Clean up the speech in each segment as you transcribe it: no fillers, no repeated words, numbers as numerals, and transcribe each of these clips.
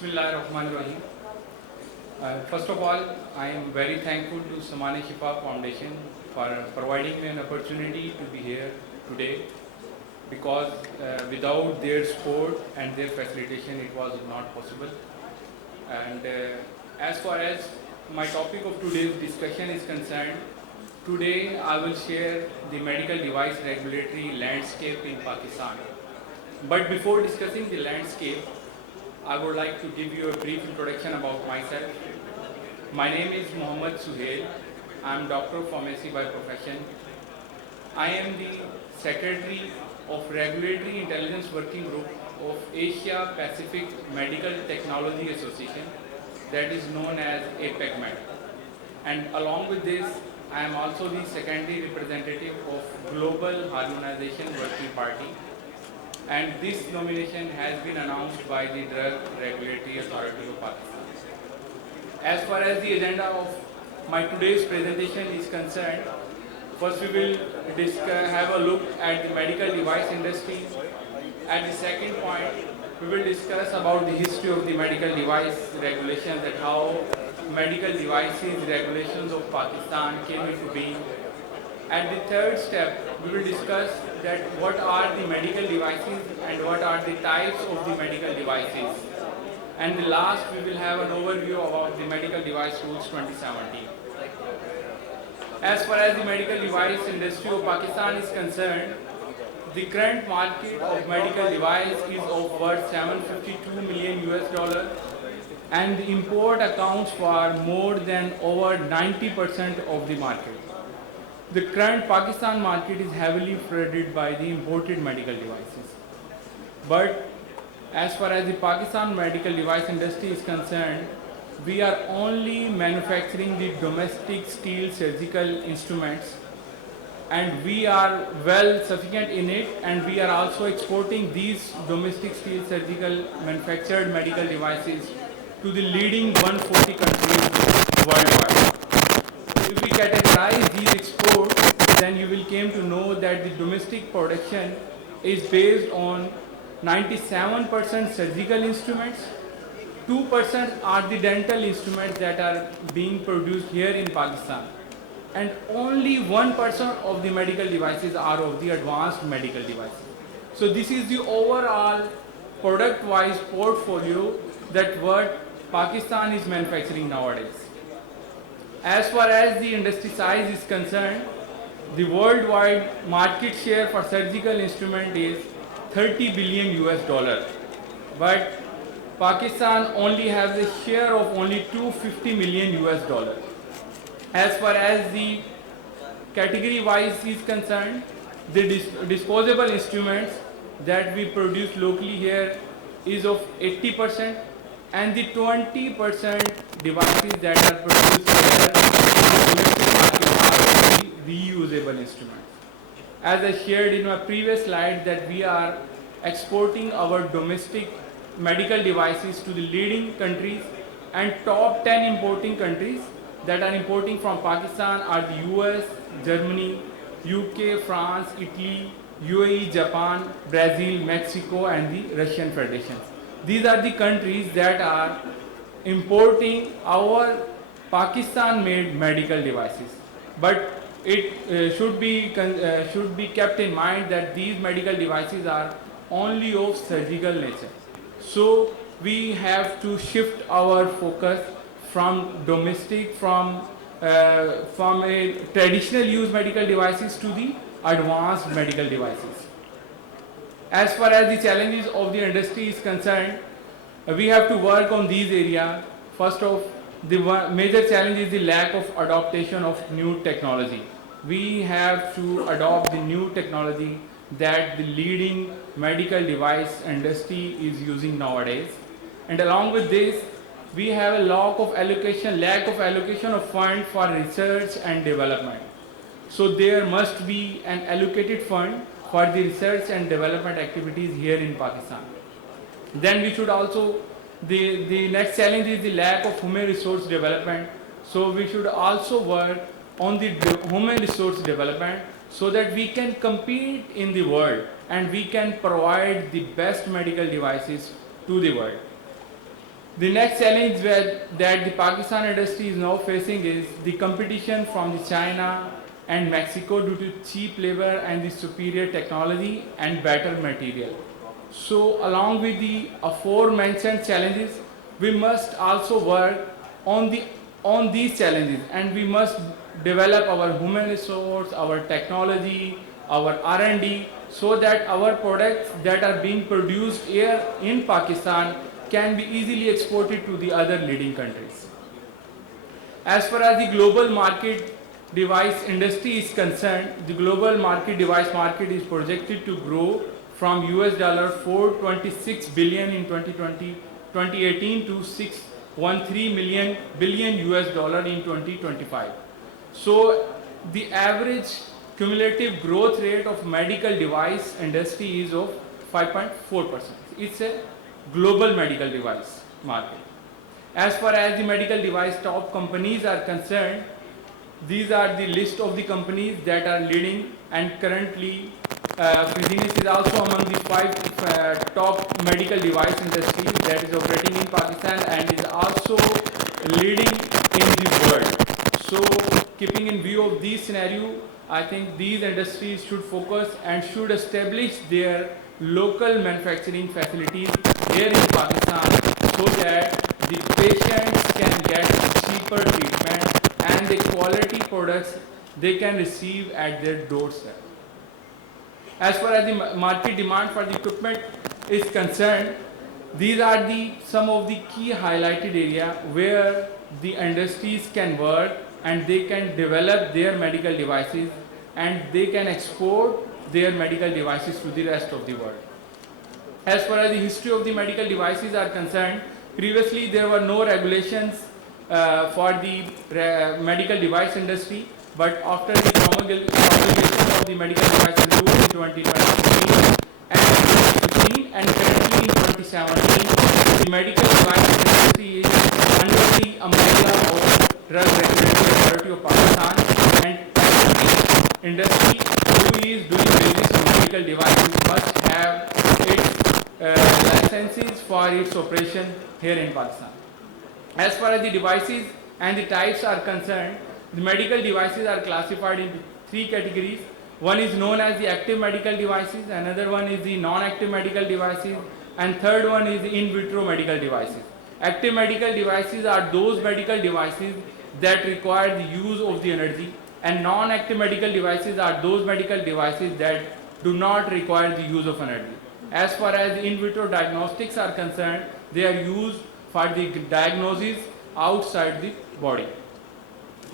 Bismillahirrahmanirrahim. First of all, I am very thankful to Saman-e-Shifa Foundation for providing me an opportunity to be here today, because without their support and their facilitation it was not possible. And as far as my topic of today's discussion is concerned, today I will share the medical device regulatory landscape in Pakistan. But before discussing the landscape, I would like to give you a brief introduction about myself. My name is Sohail. I am Doctor of Pharmacy by profession. I am the Secretary of Regulatory Intelligence Working Group of Asia Pacific Medical Technology Association, that is known as APEC-MED. And along with this, I am also the secondary representative of Global Harmonization Working Party, and this nomination has been announced by the Drug Regulatory Authority of Pakistan. As far as the agenda of my today's presentation is concerned, first we will have a look at the medical device industry. At the second point, we will discuss about the history of the medical device regulations, that how medical devices regulations of Pakistan came into being. At the third step, we will discuss that what are the medical devices and what are the types of the medical devices. And the last, we will have an overview about the medical device rules 2017. As far as the medical device industry of Pakistan is concerned, the current market of medical device is of worth $752 million, and the import accounts for more than over 90% of the market. The current Pakistan market is heavily flooded by the imported medical devices. But as far as the Pakistan medical device industry is concerned, we are only manufacturing the domestic steel surgical instruments, and we are well sufficient in it, and we are also exporting these domestic steel surgical manufactured medical devices to the leading 140 countries worldwide. If we categorize these exports, then you will came to know that the domestic production is based on 97% surgical instruments, 2% are the dental instruments that are being produced here in Pakistan, and only 1% of the medical devices are of the advanced medical devices. So this is the overall product-wise portfolio that what Pakistan is manufacturing nowadays. As far as the industry size is concerned, the worldwide market share for surgical instrument is $30 billion, but Pakistan only has a share of only $250 million. As far as the category wise is concerned, the disposable instruments that we produce locally here is of 80%, and the 20% devices that are produced here in the domestic market are reusable instruments. As I shared in my previous slide, that we are exporting our domestic medical devices to the leading countries, and top 10 importing countries that are importing from Pakistan are the US, Germany, UK, France, Italy, UAE, Japan, Brazil, Mexico, and the Russian Federation. These are the countries that are importing our Pakistan-made medical devices. But it should be kept in mind that these medical devices are only of surgical nature. So we have to shift our focus from domestic, from a traditional use medical devices to the advanced medical devices. As far as the challenges of the industry is concerned, we have to work on these areas. First of the major challenge is the lack of adaptation of new technology. We have to adopt the new technology that the leading medical device industry is using nowadays. And along with this, we have a lack of allocation of fund for research and development. So there must be an allocated fund for the research and development activities here in Pakistan. Then we should also, the next challenge is the lack of human resource development. So we should also work on the human resource development so that we can compete in the world and we can provide the best medical devices to the world. The next challenge that the Pakistan industry is now facing is the competition from the China and Mexico due to cheap labor and the superior technology and better material. So along with the aforementioned challenges, we must also work on these challenges, and we must develop our human resource, our technology, our R&D, so that our products that are being produced here in Pakistan can be easily exported to the other leading countries. As far as the global market device industry is concerned, the global market device market is projected to grow from US dollar 426 billion in 2018 to 613 billion US dollar in 2025. So the average cumulative growth rate of medical device industry is of 5.4%. It's a global medical device market. As far as the medical device top companies are concerned, these are the list of the companies that are leading, and currently Fresenius is also among the 5 top medical device industries that is operating in Pakistan and is also leading in the world. So keeping in view of this scenario, I think these industries should focus and should establish their local manufacturing facilities here in Pakistan so that the patients can get cheaper treatment and the quality products they can receive at their doorstep. As far as the market demand for the equipment is concerned, these are some of the key highlighted areas where the industries can work and they can develop their medical devices and they can export their medical devices to the rest of the world. As far as the history of the medical devices are concerned, previously there were no regulations for the medical device industry, but after the promulgation of the medical devices rule in 2015 and currently in 2017, the medical device industry is under the umbrella of Drug Regulatory Authority of Pakistan, and every industry who is doing business in medical devices must have its licenses for its operation here in Pakistan. As far as the devices and the types are concerned, the medical devices are classified into 3 categories. One is known as the active medical devices, another one is the non-active medical devices, and third one is the in vitro medical devices. Active medical devices are those medical devices that require the use of the energy, and non-active medical devices are those medical devices that do not require the use of energy. As far as the in vitro diagnostics are concerned, they are used for the diagnosis outside the body.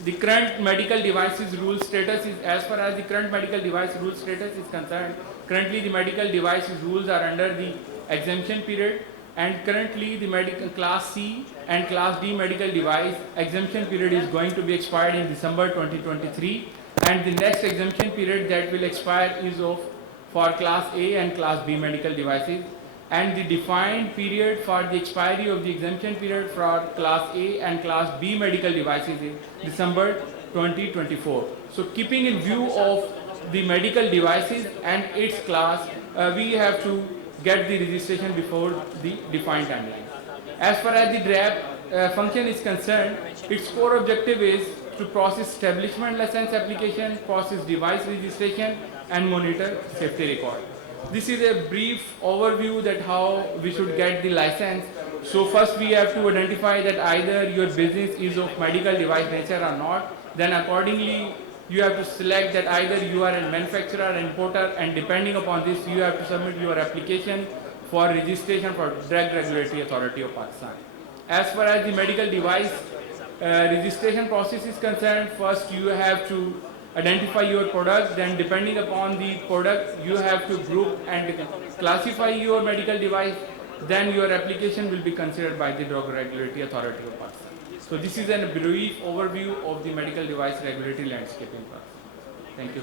The current medical devices rule status is, as far as the current medical device rule status is concerned, currently the medical devices rules are under the exemption period, and currently the medical class C and class D medical device exemption period is going to be expired in December 2023, and the next exemption period that will expire is for class A and class B medical devices, and the defined period for the expiry of the exemption period for class A and class B medical devices is December 2024. So keeping in view of the medical devices and its class, we have to get the registration before the defined timeline. As far as the DRAP function is concerned, its core objective is to process establishment license application, process device registration, and monitor safety record. This is a brief overview that how we should get the license. So first we have to identify that either your business is of medical device nature or not. Then accordingly you have to select that either you are a manufacturer or importer, and depending upon this you have to submit your application for registration for Drug Regulatory Authority of Pakistan. As far as the medical device registration process is concerned, first you have to identify your product, then depending upon the product you have to group and classify your medical device, then your application will be considered by the Drug Regulatory Authority of Pakistan. So this is a brief overview of the medical device regulatory landscape in Pakistan. Thank you.